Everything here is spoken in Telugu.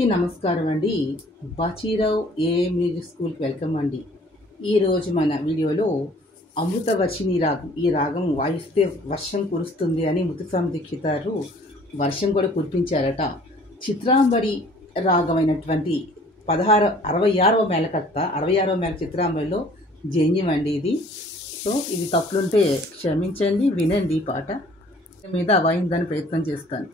అందరికీ నమస్కారం అండి. బాచీరావు ఏఏ మ్యూజిక్ స్కూల్కి వెల్కమ్ అండి. ఈరోజు మన వీడియోలో అమృతవర్షిణి రాగం, ఈ రాగం వాయిస్తే వర్షం కురుస్తుంది అని ముత్తుస్వామి దీక్షితారు వర్షం కూడా కురిపించారట. చిత్రాంబరి రాగమైనటువంటి 66వ మేళకర్త, 66వ మేళ చిత్రాంబరిలో జన్యం అండి ఇది. సో ఇది తప్పులుంటే క్షమించండి, వినండి. ఈ పాట మీద వాయించడానికి ప్రయత్నం చేస్తాను.